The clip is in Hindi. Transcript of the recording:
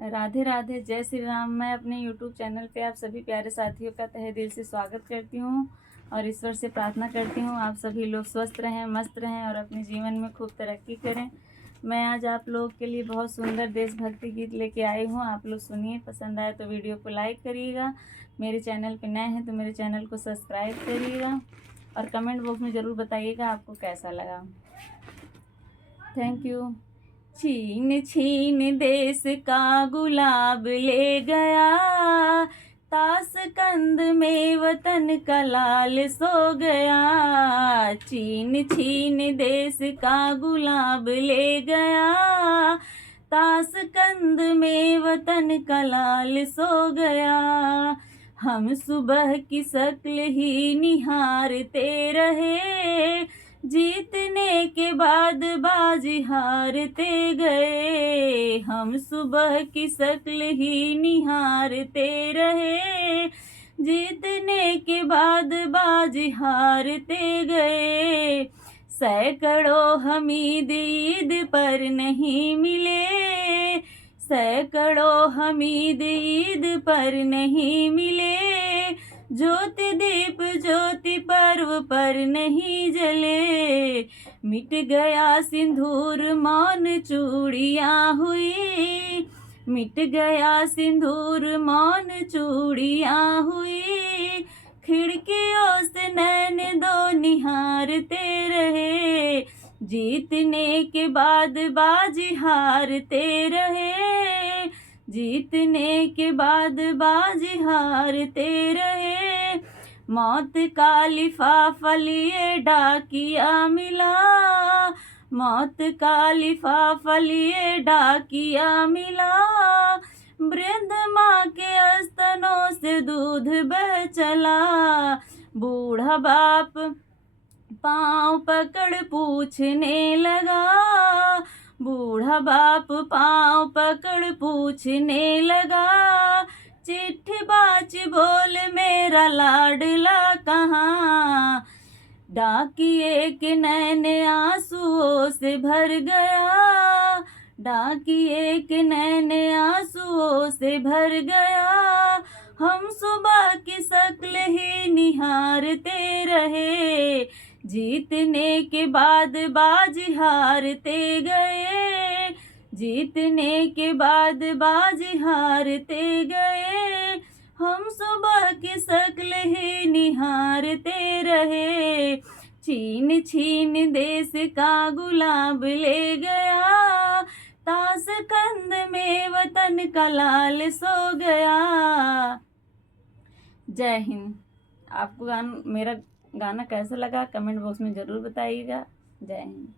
राधे राधे, जय श्री राम। मैं अपने YouTube चैनल पे आप सभी प्यारे साथियों का तहे दिल से स्वागत करती हूँ और ईश्वर से प्रार्थना करती हूँ आप सभी लोग स्वस्थ रहें, मस्त रहें और अपने जीवन में खूब तरक्की करें। मैं आज आप लोगों के लिए बहुत सुंदर देशभक्ति गीत लेके आई हूँ। आप लोग सुनिए, पसंद आए तो वीडियो को लाइक करिएगा। मेरे चैनल पे नए हैं तो मेरे चैनल को सब्सक्राइब करिएगा और कमेंट बॉक्स में ज़रूर बताइएगा आपको कैसा लगा। Thank you. छीन छीन देश का गुलाब ले गया, ताशकंद में वतन का लाल सो गया। छीन छीन देश का गुलाब ले गया, ताशकंद में वतन का लाल सो गया। हम सुबह की शक्ल ही निहारते रहे, जीतने के बाद बाजी हारते गए। हम सुबह की शक्ल ही निहारते रहे, जीतने के बाद बाजी हारते गए। सैकड़ों हमीद ईद पर नहीं मिले, सैकड़ों हमीद ईद पर नहीं मिले। ज्योति दीप ज्योति पर्व पर नहीं जले, मिट गया सिंदूर मौन चूड़ियाँ हुई, मिट गया सिंदूर मौन चूड़ियाँ हुई। खिड़कियों से नैन दो निहारते रहे, जीतने के बाद बाजी हारते रहे, जीतने के बाद बाजी हारते रहे। मौत का लिफाफा लिए डाकिया मिला, मौत का लिफाफा लिए डाकिया मिला। वृद्ध माँ के स्तनों से दूध बह चला, बूढ़ा बाप पाँव पकड़ पूछने लगा, बूढ़ा बाप पाँव पकड़ पूछने लगा। चिट्ठी बाच बोल मेरा लाडला कहाँ, डाकिए के नैन आंसुओं से भर गया, डाकिए के नैन आंसुओं से भर गया। हम सुबह की शक्ल ही निहारते रहे, जीतने के बाद बाजी हारते गए, जीतने के बाद बाजी हारते गए। हम सुबह की शक्ल ही निहारते रहे, छीन छीन देश का गुलाब ले गया, ताशकंद में वतन का लाल सो गया। जय हिंद। आपको मेरा गाना कैसा लगा कमेंट बॉक्स में ज़रूर बताइएगा। जय हिंद।